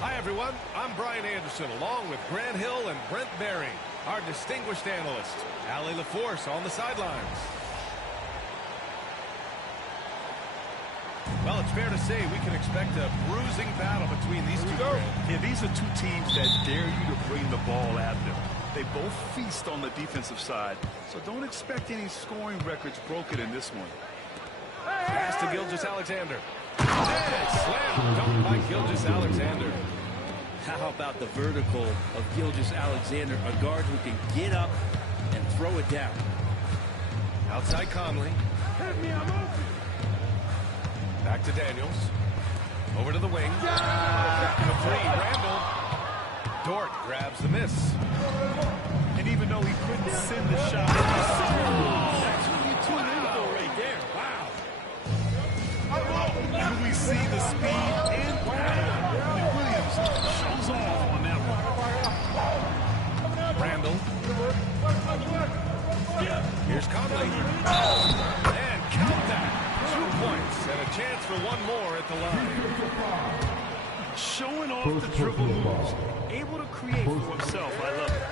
Hi, everyone. I'm Brian Anderson, along with Grant Hill and Brent Barry, our distinguished analyst. Allie LaForce on the sidelines. Well, it's fair to say we can expect a bruising battle between these two. Yeah, these are two teams that dare you to bring the ball at them. They both feast on the defensive side, so don't expect any scoring records broken in this one. Pass to Gilgeous-Alexander. And slam dunk by Gilgeous-Alexander. How about the vertical of Gilgeous-Alexander, a guard who can get up and throw it down. Outside Conley. Back to Daniels. Over to the wing. The three, Randall. Dort grabs the miss. And even though he couldn't send the shot, That's what you tune in for right there. Wow. we see the speed and power. And Williams shows off on that one. Randall. Here's Conley. And count that. 2 points and a chance for one more at the line. Showing off the dribble moves. Able to create for himself. I love it.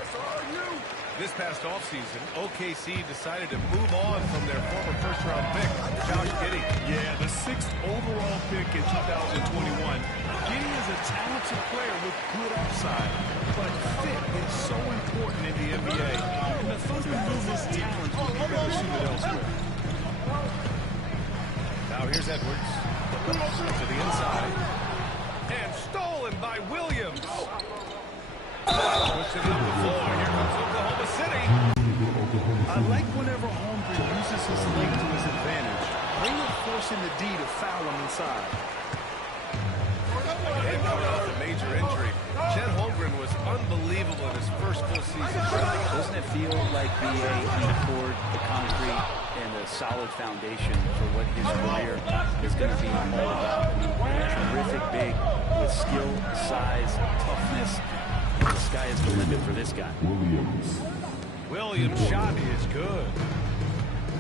This past offseason, OKC decided to move on from their former first-round pick, Josh Giddey. Yeah, the 6th overall pick in 2021. Giddey is a talented player with good upside, but fit is so important in the NBA. And the Thunder lose his talent when he better suited elsewhere. Now here's Edwards. To the inside. And stolen by Williams. Pushing up the floor. Here comes Oklahoma City. I like whenever Holmgren uses his length to his advantage. They were forcing the D to foul him inside. And coming off a major injury, Chet Holmgren was unbelievable in his first full season. Doesn't it feel like BA he poured the concrete and a solid foundation for what his career is going to be all about? Terrific big with skill, size, toughness. The sky is the limit for this guy. Williams' shot is good.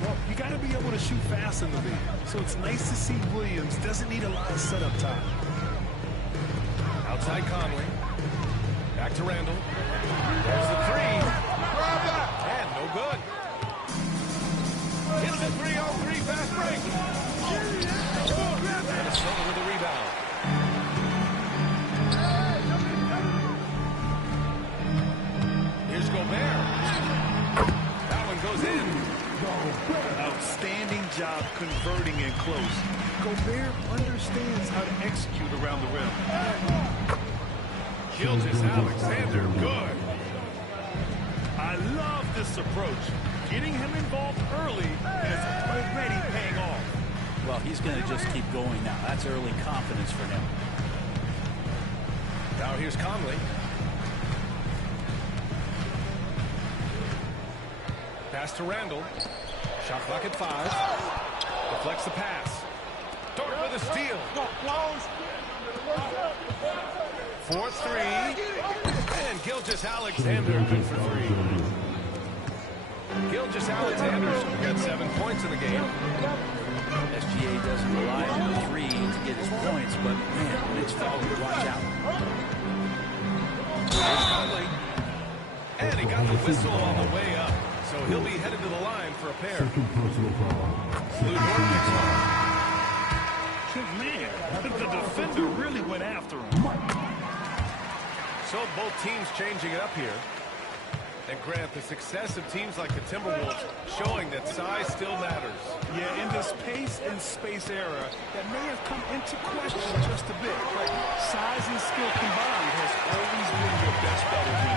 Well, you got to be able to shoot fast in the league. So it's nice to see Williams doesn't need a lot of setup time. Outside Conley. Back to Randall. There's the three. And no good. Hits a 3-on-3 fast break. close. Gobert understands how to execute around the rim. Gilgeous-Alexander, good. I love this approach. Getting him involved early is already paying off. Well, he's going to just keep going now. That's early confidence for him. Now here's Conley. Pass to Randall. Shot clock at 5. Deflects the pass. Dort with a steal. 4-3. And Gilgeous-Alexander good for 3. Gilgeous-Alexander's got 7 points in the game. SGA doesn't rely on the 3 to get his points, but man, when it's fouled, watch out. Here's Conley. And he got the whistle on the way up. So he'll be headed to the line for a pair. Lou Dort picks one. Man, the defender really went after him. So both teams changing it up here. And Grant, the success of teams like the Timberwolves showing that size still matters. Yeah, in this pace and space era, that may have come into question just a bit, but size and skill combined has always been your best bet of the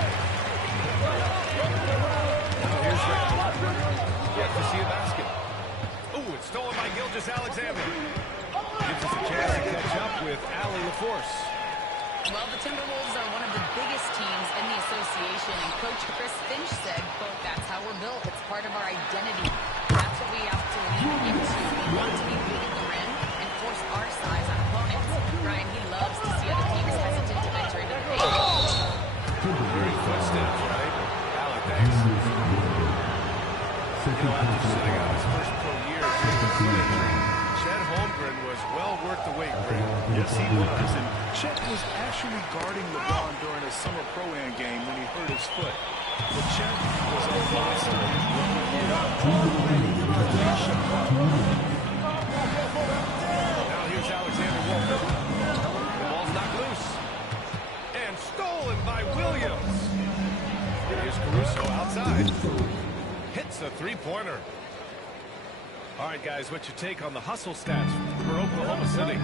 Now here's Randall. Yet to see a basket. Ooh, it's stolen by Gilgeous-Alexander. Gives us a chance to catch up with Allie LaForce. Well, the Timberwolves are one of the biggest teams in the association, and Coach Chris Finch said, quote, that's how we're built. It's part of our identity. That's what we have to lean into. We want to be big at the rim and force our size on opponents. Brian, he loves to see other teams hesitant to enter into the paint. Great footsteps, right? Allie, thanks. You know, after sitting out his first pro year, Chet Holmgren was well worth the wait, Grant. Yes, he was. And Chet was actually guarding LeBron during a summer pro-am game when he hurt his foot. But Chet was a monster. Now here's Alexander Walker. The ball's knocked loose. And stolen by Williams. Here's Caruso outside. Hits a three-pointer. All right, guys, what's your take on the hustle stats for Oklahoma City?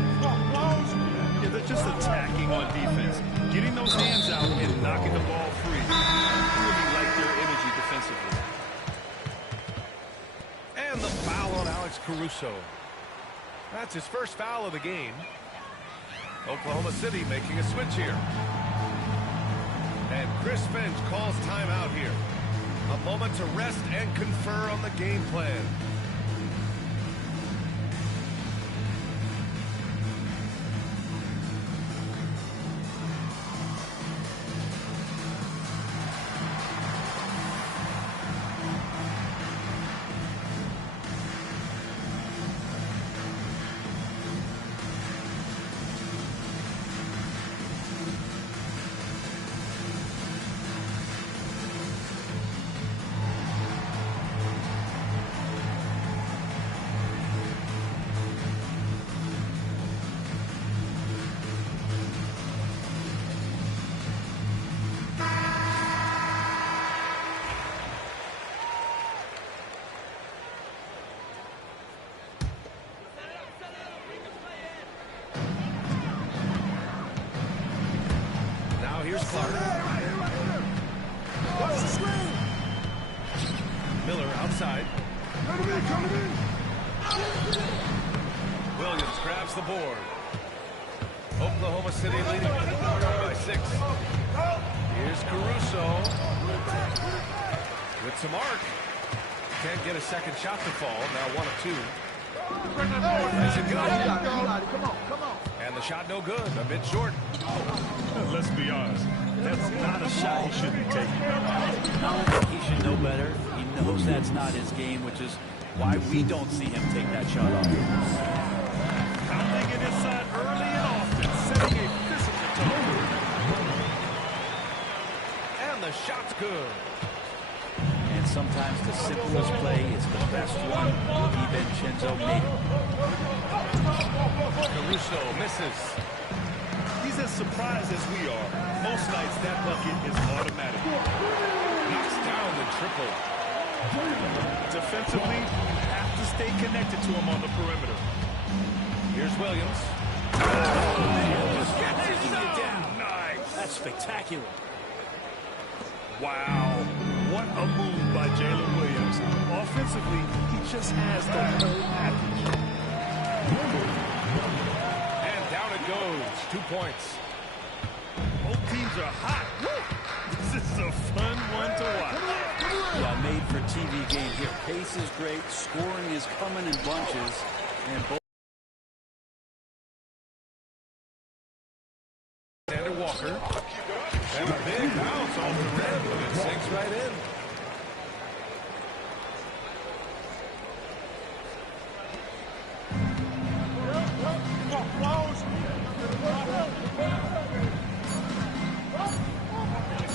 Yeah, they're just attacking on defense. Getting those hands out and knocking the ball free. Really like their energy defensively. And the foul on Alex Caruso. That's his first foul of the game. Oklahoma City making a switch here. And Chris Finch calls timeout here. A moment to rest and confer on the game plan. Here's Clark. Miller outside. Williams grabs the board. Oklahoma City leading by 6. Here's Caruso. With some arc. Can't get a second shot to fall. Now 1 of 2. Nice and good. Come on. And the shot no good. A bit short. Let's be honest. That's not a shot he should be taking. He should know better. He knows that's not his game, which is why we don't see him take that shot off. Pounding it inside early and often, setting a physical tone. And the shot's good. And sometimes the simplest play is the best one. DiVincenzo made it. Caruso misses. He's as surprised as we are. Most nights that bucket is automatic. Knocks down the triple. Defensively, you have to stay connected to him on the perimeter. Chris Williams. Nice. That's spectacular. Wow. What a move by Jalen Williams. Offensively, he just has the whole package. And down it goes. 2 points. Both teams are hot. This is a fun one to watch. Yeah, made for TV game here. Pace is great. Scoring is coming in bunches. And both Alexander Walker. And a big bounce off the rim, but it sinks right in.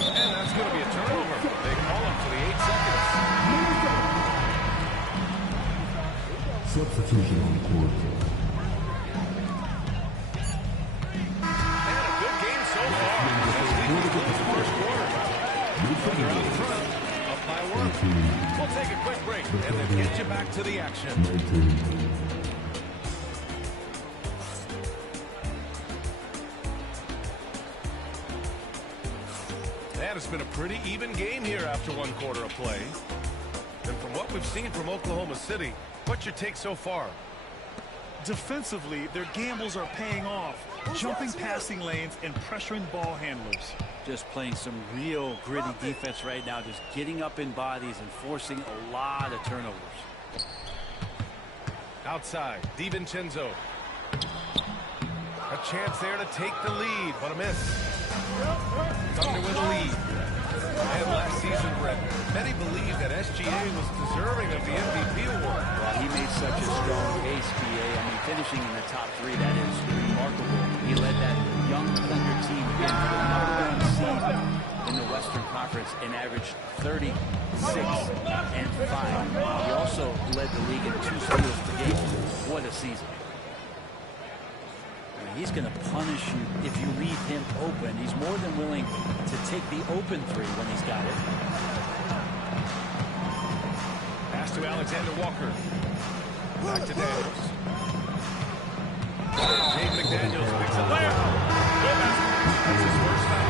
And that's going to be a turnover. They call him for the 8 seconds. Substitution on court. And a good game so far. As we conclude the first quarter. Thunder out front, up by 1. We'll take a quick break and then get you back to the action. 19. And it's been a pretty even game here after 1 quarter of play. And from what we've seen from Oklahoma City, what's your take so far? Defensively, their gambles are paying off. Jumping passing lanes and pressuring ball handlers. just playing some real gritty defense right now, just getting up in bodies and forcing a lot of turnovers. Outside, DiVincenzo. A chance there to take the lead, but a miss. Thunder with a lead. And last season, Brett, many believe that SGA was deserving of the MVP award. Well, he made such a strong case, BA. I mean, finishing in the top three, that is remarkable. He led that young Thunder team into the #1 seed in the Western Conference and averaged 36 and 5. He also led the league in 2 steals per game. What a season. He's going to punish you if you leave him open. He's more than willing to take the open three when he's got it. Pass to Alexander Walker. Back to Daniels. Jaden McDaniels picks up the foul. That's his first foul.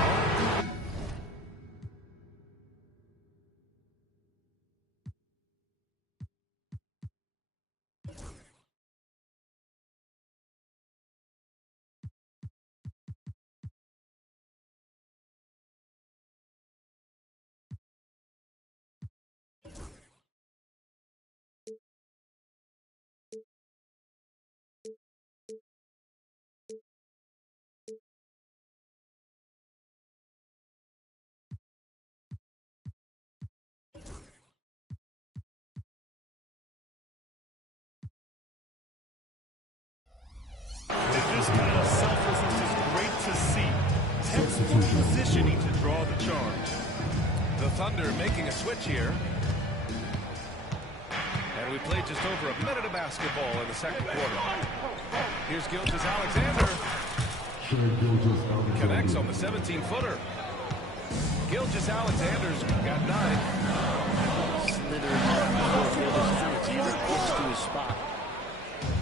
This kind of selflessness is great to see. Textbook positioning to draw the charge. The Thunder making a switch here. And we played just over a minute of basketball in the second quarter. Here's Gilgeous-Alexander. Connects on the 17-footer. Gilgeous-Alexander's got 9. Slithers before Gilgeous-Alexander gets to his spot.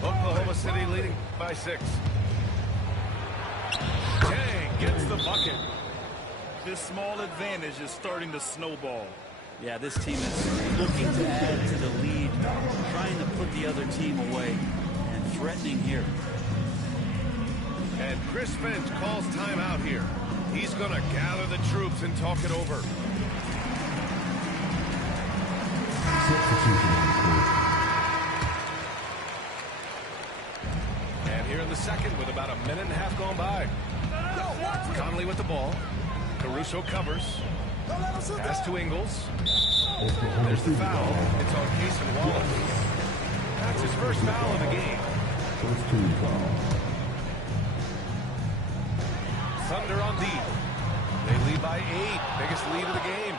Oklahoma City leading by 6. Chang gets the bucket. This small advantage is starting to snowball. Yeah, this team is looking to add to the lead, trying to put the other team away, and threatening here. And Chris Finch calls timeout here. He's going to gather the troops and talk it over. And here in the second with about a minute and a half gone by. Conley with the ball. Caruso covers. Pass to Ingles. There's the foul. It's on Cason Wallace. That's his first foul of the game. Thunder on D. They lead by 8. Biggest lead of the game.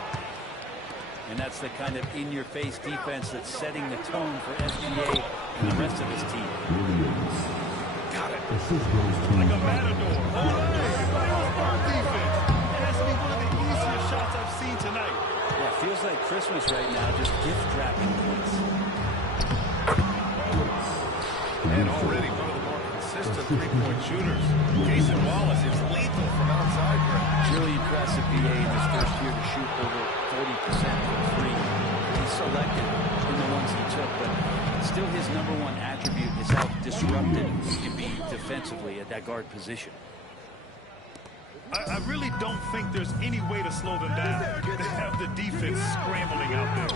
And that's the kind of in-your-face defense that's setting the tone for SGA and the rest of his team. Got it. Like a matador. Defense. It has to be one of the easiest shots I've seen tonight. Yeah, it feels like Christmas right now, just gift-wrapping points. And already one of the more consistent three-point shooters. Jason Wallace is lethal from outside. Really impressive BA in his first year to shoot over 40% from three. He's selected in the ones he took, but still his number one attribute is how disruptive he can be defensively at that guard position. I really don't think there's any way to slow them down. They have the defense scrambling out there.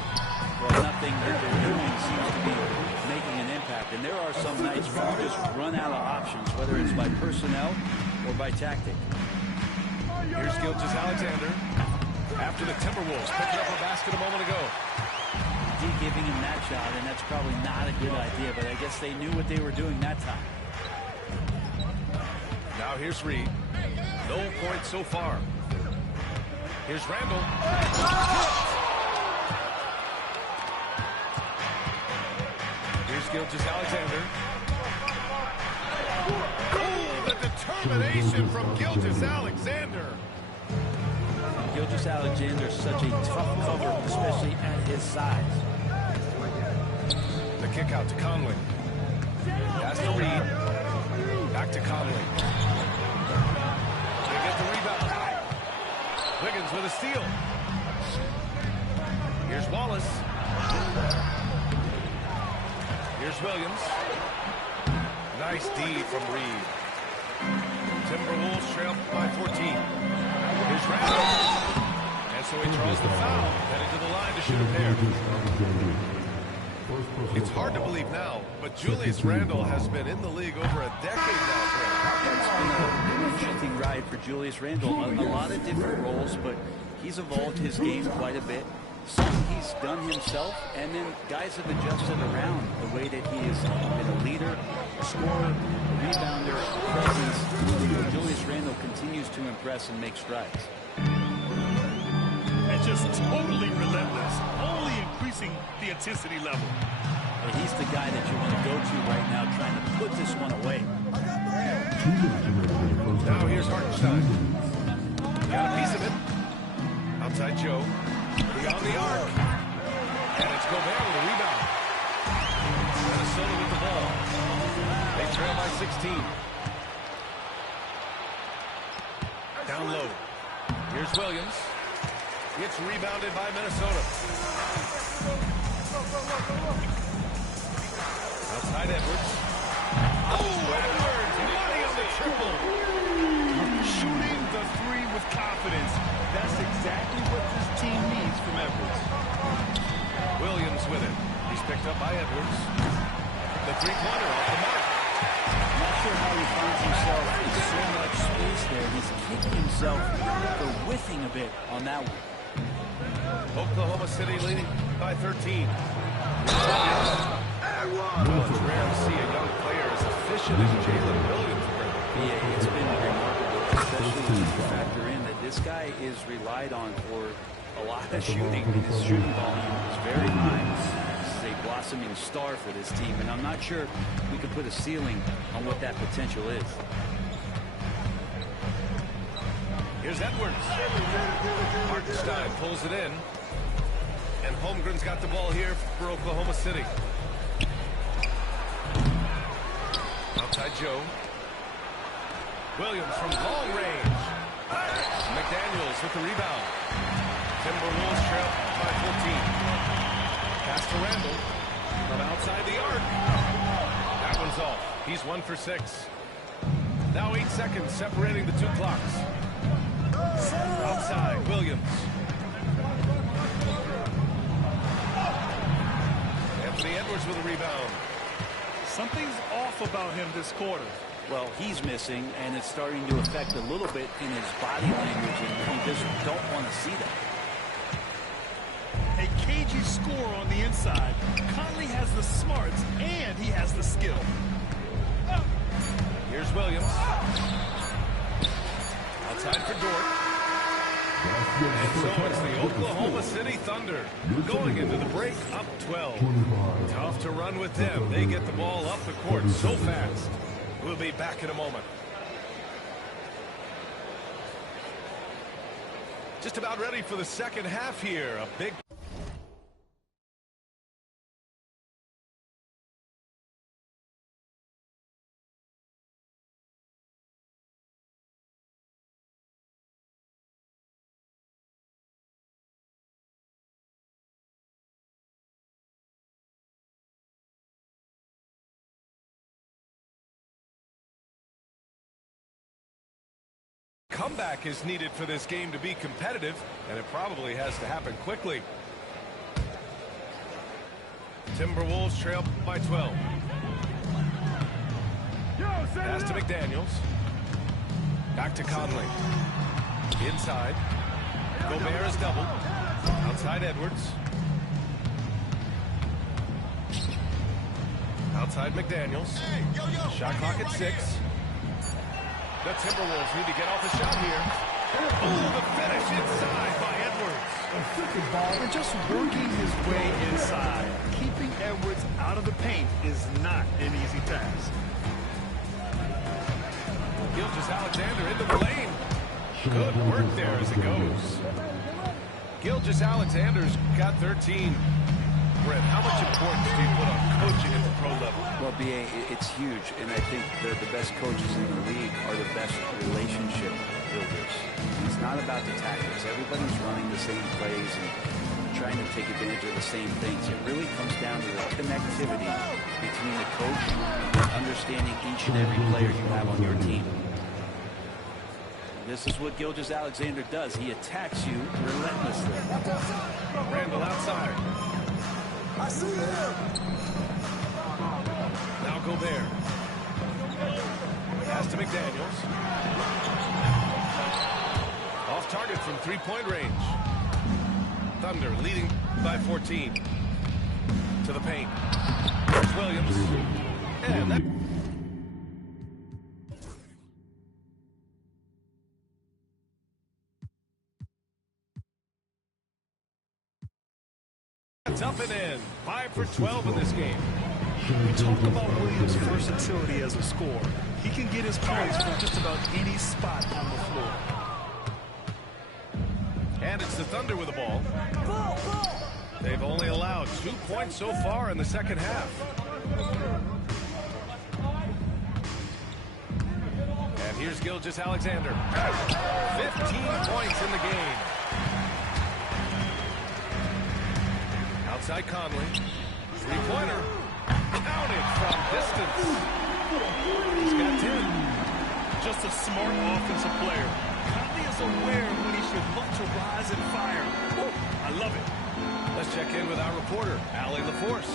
Well, nothing that they're doing seems to be making an impact. And there are some nights where you just run out of options, whether it's by personnel or by tactic. Here's Gilgeous-Alexander. After the Timberwolves picking up a basket a moment ago. D giving him that shot, and that's probably not a good idea, but I guess they knew what they were doing that time. Now here's Reed. No points so far. Here's Randall. Here's Gilgeous-Alexander. Oh, the determination from Gilgeous-Alexander. Gilgeous-Alexander is such a tough cover, especially at his size. The kick out to Conley. Pass to Reed. Back to Conley. They get the rebound. Wiggins with a steal. Here's Wallace. Here's Williams. Nice D from Reed. Timberwolves trail by 14. Here's Randall. And so he draws the foul. Heading to the line to shoot a pair. It's hard to believe now, but Julius Randle has been in the league over a decade now. It's been an interesting ride for Julius Randle. A lot of different roles, but he's evolved his game quite a bit. Some he's done himself, and then guys have adjusted around the way that he has been a leader, a scorer, a rebounder, a presence. Julius Randle continues to impress and make strides. And just totally relentless, only increasing the intensity level. But he's the guy that you want to go to right now, trying to put this one away. Now here's Hartenstein. Got a piece of it. Outside Joe. Beyond the arc. And it's Gobert with a rebound. Minnesota with the ball. They trail by 16. Down low. Here's Williams. It's rebounded by Minnesota. Outside Edwards. Oh, Edwards! Money on the triple. Shooting the three with confidence. That's exactly what this team needs from Edwards. Williams with it. He's picked up by Edwards. The three-pointer off the mark. Not sure how he finds himself in so much space there. He's kicking himself for whiffing a bit on that one. Oklahoma City leading by 13. Well, it's rare to see a young player as efficient as Jalen Williams. Yeah, it's been remarkable, especially when you factor in that this guy is relied on for a lot of shooting. His shooting volume is very high. This is a blossoming star for this team, and I'm not sure we could put a ceiling on what that potential is. Here's Edwards. Hartenstein pulls it in. And Holmgren's got the ball here for Oklahoma City. Outside Joe. Williams from long range. McDaniels with the rebound. Timberwolves trail by 14. Pass to Randall. From outside the arc. That one's off. He's 1 for 6. Now 8 seconds separating the two clocks. Outside, Williams. Anthony Edwards with a rebound. Something's off about him this quarter. Well, he's missing, and it's starting to affect a little bit in his body language, and you just don't want to see that. A cagey score on the inside. Conley has the smarts, and he has the skill. Here's Williams. Outside for Dort. And so it's the Oklahoma City Thunder going into the break up 12. Tough to run with them. They get the ball up the court so fast. We'll be back in a moment. Just about ready for the second half here. A big comeback is needed for this game to be competitive, and it probably has to happen quickly. Timberwolves trail by 12. Pass to McDaniels. Back to Conley. Inside. Gobert is doubled. Outside Edwards. Outside McDaniels. Shot clock at 6. The Timberwolves need to get off the shot here. Oh, the finish inside by Edwards. And just working his way inside. Keeping Edwards out of the paint is not an easy task. Gilgeous-Alexander into the lane. Good work there as it goes. Gilgeous-Alexander's got 13. Brett, how much importance do you put on coaching at the pro level? Well, B.A., it's huge, and I think the best coaches in the league are the best relationship builders. It's not about the tactics. Everybody's running the same plays and trying to take advantage of the same things. It really comes down to the connectivity between the coach and understanding each and every player you have on your team. This is what Gilgeous-Alexander does. He attacks you relentlessly. Randall outside. I see him. Now Gobert. Pass to McDaniels. Off target from three-point range. Thunder leading by 14. To the paint. There's Williams. And that's up and in. 5 for 12 in this game. We talk about Williams' versatility as a scorer. He can get his points from just about any spot on the floor. And it's the Thunder with the ball. They've only allowed 2 points so far in the second half. And here's Gilgeous-Alexander. 15 points in the game. Outside Conley. Three-pointer. Counted from distance. He's got 10. Just a smart offensive player. Conley is aware when he should look to rise and fire. I love it. Let's check in with our reporter, Allie LaForce.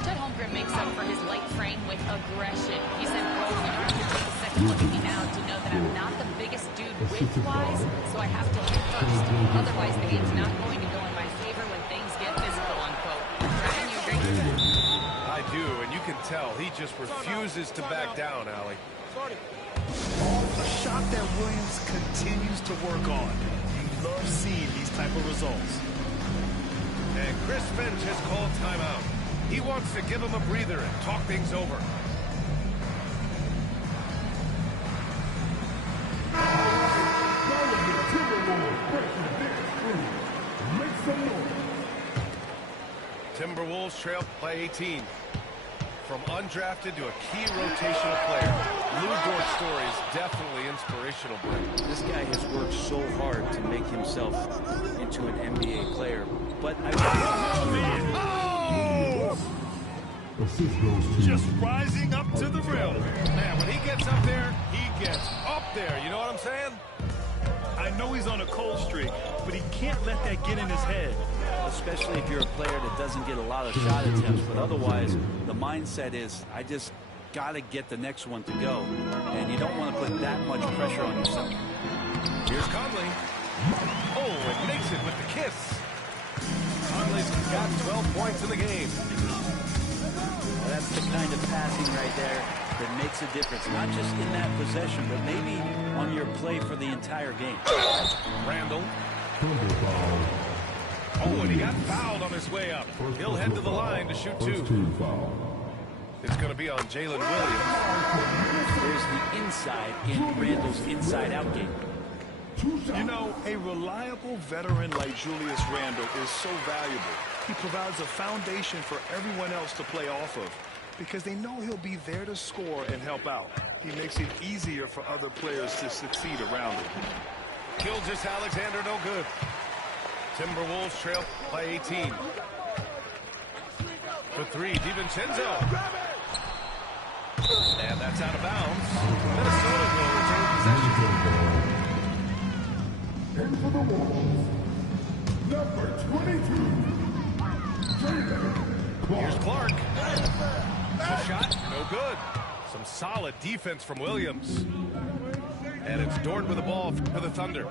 Chet Holmgren makes up for his light frame with aggression. He said, "Bro, you don't have to take a second look at me now to know that I'm not the biggest dude width-wise, so I have to hit first. Otherwise, the game's not going to go in my favor when things get physical," unquote. Ryan, you agree with that? I do, and you can tell he just refuses to back down, Allie. A shot that Williams continues to work on. You love seeing these type of results. And Chris Finch has called timeout. He wants to give him a breather and talk things over. Timberwolves trail by 18. From undrafted to a key rotational player, Lou Dort's story is definitely inspirational, Brent. This guy has worked so hard to make himself into an NBA player, but I Just rising up to the rim. Man, when he gets up there, he gets up there. You know what I'm saying? I know he's on a cold streak, but he can't let that get in his head. especially if you're a player that doesn't get a lot of shot attempts, but otherwise the mindset is, I just got to get the next one to go, and you don't want to put that much pressure on yourself. Here's Conley. Oh, and makes it with the kiss. Conley's got 12 points in the game. Well, that's the kind of passing right there that makes a difference, not just in that possession, but maybe on your play for the entire game. Randall. Oh, and he got fouled on his way up. He'll head to the line to shoot two. It's going to be on Jalen Williams. There's the inside in Randall's inside-out game. You know, a reliable veteran like Julius Randle is so valuable. He provides a foundation for everyone else to play off of because they know he'll be there to score and help out. He makes it easier for other players to succeed around him. Gilgeous-Alexander no good. Timberwolves trail by 18. For three, DiVincenzo. And that's out of bounds. Minnesota will retain possession. Timberwolves, number 22, Here's Clark. The shot, no good. Some solid defense from Williams. And it's Dort with the ball for the Thunder.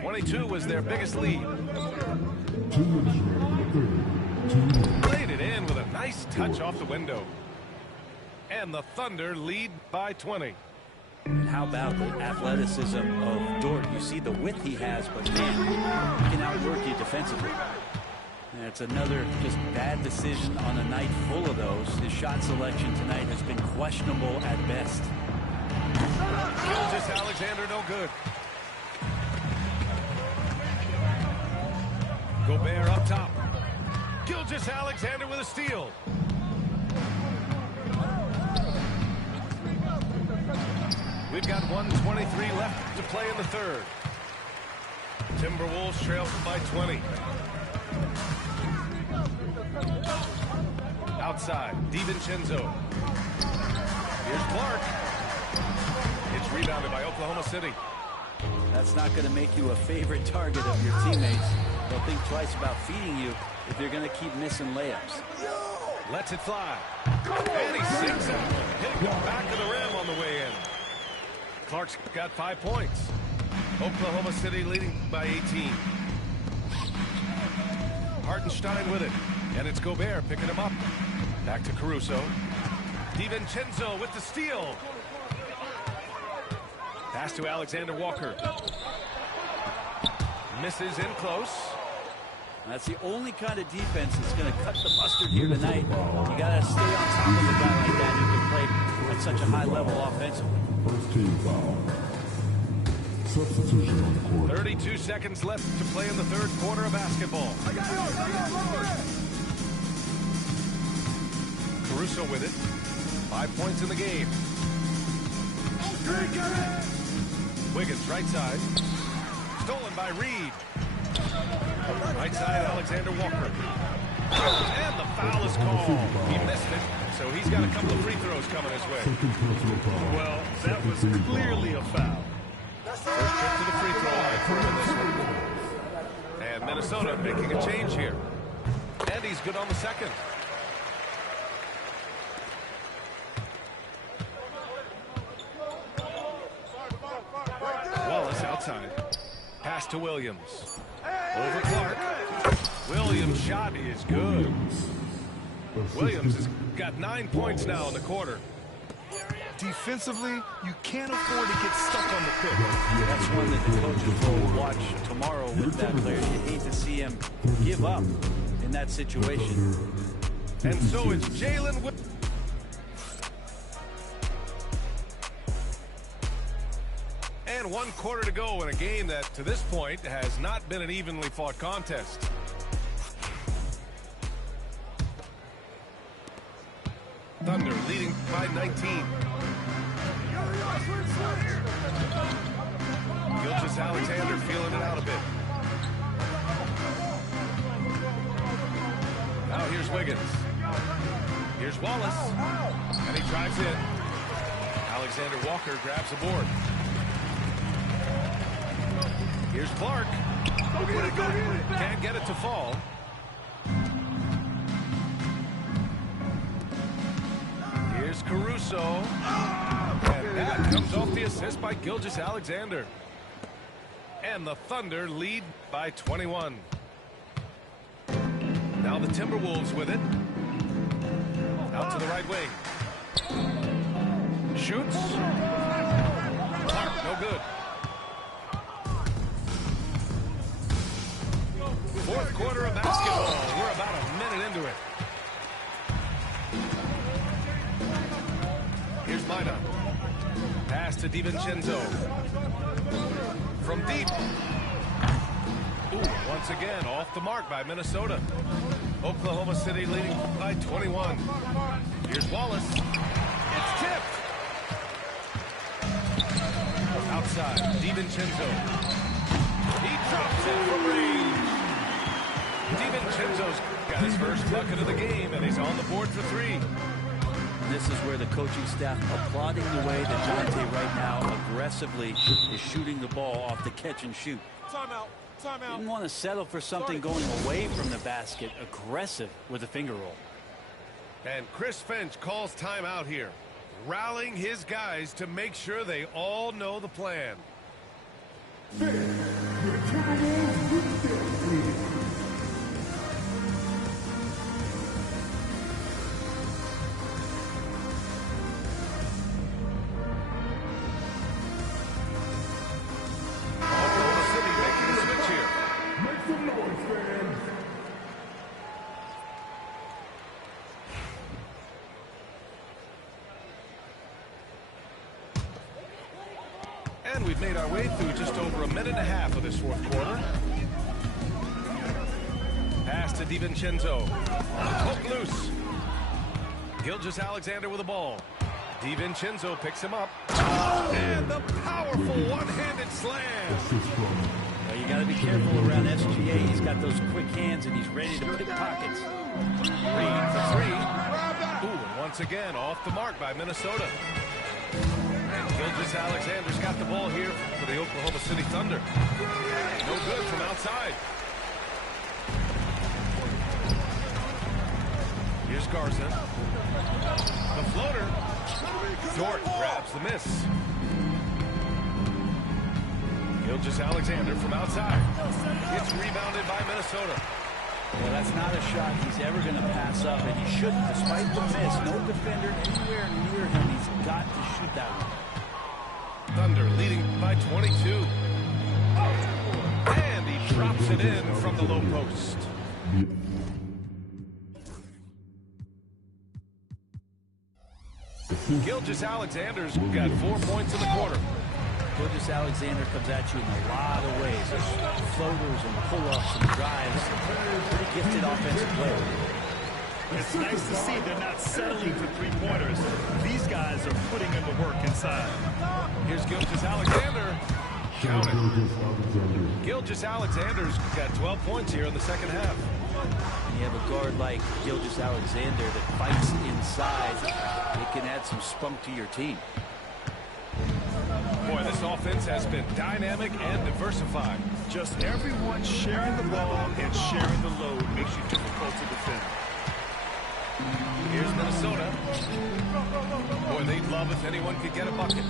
22 was their biggest lead. 2 minutes remaining in the third. Played it in with a nice touch off the window. And the Thunder lead by 20. And how about the athleticism of Dort? You see the width he has, but man, he can outwork you defensively. And it's another just bad decision on a night full of those. His shot selection tonight has been questionable at best. Gilgeous-Alexander, no good. Gobert up top. Gilgeous-Alexander with a steal. We've got 1:23 left to play in the third. Timberwolves trail by 20. Outside, DiVincenzo. Here's Clark. It's rebounded by Oklahoma City. That's not going to make you a favorite target of your teammates. They'll think twice about feeding you if you're going to keep missing layups. Lets it fly. And he sinks it. Hitting the back of the rim on the way in. Clark's got 5 points. Oklahoma City leading by 18. Hartenstein with it. And it's Gobert picking him up. Back to Caruso. DiVincenzo with the steal. Pass to Alexander Walker. Misses in close. That's the only kind of defense that's going to cut the mustard here tonight. You got to stay on top of a guy like that who can play at such a high level offensively. First team foul. Substitution on the court. 32 seconds left to play in the third quarter of basketball. Caruso with it. 5 points in the game. Wiggins right side. Stolen by Reed. Right side, Alexander Walker. And the foul is called. He missed it, so he's got a couple of free throws coming his way. Second personal foul. Well, that was clearly a foul. First trip to the free throw line for him in this one. And Minnesota making a change here. And he's good on the second. Wallace outside. Pass to Williams. Over Clark. Williams' shot is good. Williams has got 9 points now in the quarter. Defensively, you can't afford to get stuck on the pick. That's one that the coaches will watch tomorrow with that player. You hate to see him give up in that situation. And so it's Jalen Williams. And 1 quarter to go in a game that, to this point, has not been an evenly fought contest. Thunder leading by 19. Gilgeous-Alexander feeling it out a bit. Now here's Wiggins. Here's Wallace. And he drives in. Alexander Walker grabs the board. Here's Clark. Go get it, go get it. Can't get it to fall. Here's Caruso. And that comes off the assist by Gilgeous-Alexander. And the Thunder lead by 21. Now the Timberwolves with it. Out to the right wing. Shoots. Clark, no good. Fourth quarter of basketball. We're about a minute into it. Here's Mina. Pass to DiVincenzo. From deep. Ooh, once again, off the mark by Minnesota. Oklahoma City leading by 21. Here's Wallace. It's tipped. Outside, DiVincenzo. He drops it from range. DiVincenzo's got his first bucket of the game, and he's on the board for 3. this is where the coaching staff applauding the way that Dante right now aggressively is shooting the ball off the catch and shoot. Timeout. Timeout. Didn't want to settle for something going away from the basket. Aggressive with a finger roll. And Chris Finch calls timeout here, rallying his guys to make sure they all know the plan. Oklahoma City making a switch here. Make some noise, fans. And we've made our way through just over a minute and a half of this fourth quarter. Pass to DiVincenzo. Hook loose. Gilgeous-Alexander with the ball. DiVincenzo picks him up. And the powerful one-handed slam. Well, you got to be careful around SGA. He's got those quick hands and he's ready to pick pockets. Reed for three. Ooh, and once again off the mark by Minnesota. And Gilgeous-Alexander's got the ball here for the Oklahoma City Thunder. No good from outside. Here's Garza. The floater. Dort grabs the miss. Gilgeous-Alexander from outside. It's rebounded by Minnesota. Well, that's not a shot he's ever going to pass up, and he shouldn't, despite the miss. No defender anywhere near him. He's got to shoot that one. Thunder leading by 22. And he drops it in from the low post. Gilgeous-Alexander's got 4 points in the quarter. Gilgeous-Alexander comes at you in a lot of ways. There's floaters and pull-ups and drives. Pretty gifted offensive player. It's nice to see they're not settling for three-pointers. These guys are putting in the work inside. Here's Gilgeous-Alexander. Gilgeous-Alexander's got 12 points here in the second half. And you have a guard like Gilgeous-Alexander that fights inside. It can add some spunk to your team. Boy, this offense has been dynamic and diversified. Just everyone sharing the ball and sharing the load makes you difficult to defend. Here's Minnesota. Boy, they'd love if anyone could get a bucket.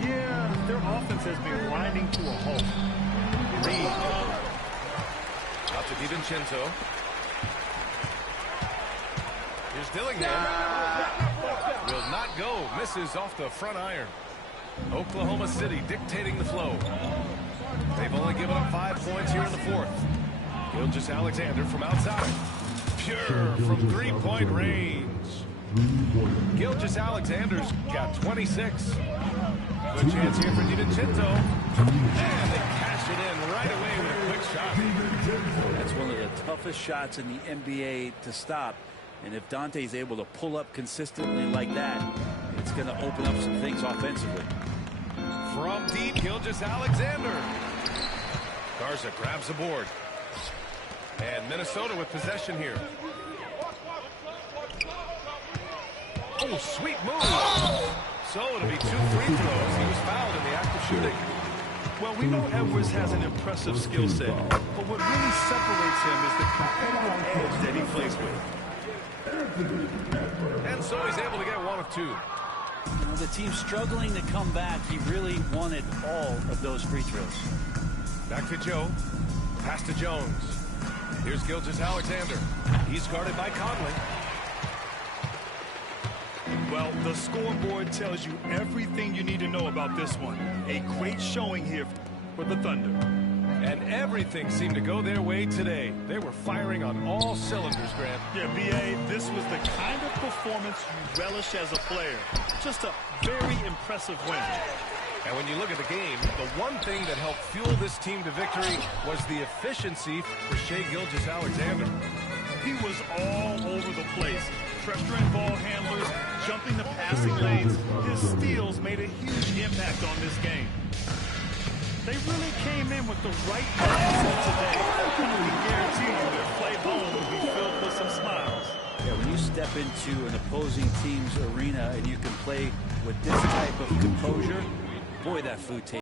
Yeah, their offense has been grinding to a halt. Reed. Out to DiVincenzo. Here's Dillingham. Will not go. Misses off the front iron. Oklahoma City dictating the flow. They've only given up 5 points here in the fourth. Gilgeous-Alexander from outside. Pure from three-point range. Gilgeous-Alexander's got 26. Good chance here for DiVincenzo. And they cash it in right away with a quick shot. That's one of the toughest shots in the NBA to stop. And if Dante's able to pull up consistently like that, it's going to open up some things offensively. From deep, Gilgeous-Alexander. Garza grabs the board. And Minnesota with possession here. Oh, sweet move. So it'll be 2 free throws. He was fouled in the act of shooting. Well, we know Edwards has an impressive skill set, but what really separates him is the competitive edge that he plays with. And so he's able to get 1 of 2. You know, the team's struggling to come back. He really wanted all of those free throws. Back to Joe. Pass to Jones. Here's Gilgeous-Alexander. He's guarded by Conley. Well, the scoreboard tells you everything you need to know about this one. A great showing here for the Thunder. And everything seemed to go their way today. They were firing on all cylinders, Grant. Yeah, B.A., this was the kind of performance you relish as a player. Just a very impressive win. And when you look at the game, the one thing that helped fuel this team to victory was the efficiency for Shai Gilgeous-Alexander. He was all over the place, pressuring ball handlers, jumping the passing lanes. His steals made a huge impact on this game. They really came in with the right mindset today. I can guarantee you their flight home will be filled with some smiles. Yeah, when you step into an opposing team's arena and you can play with this type of composure, boy, that food tastes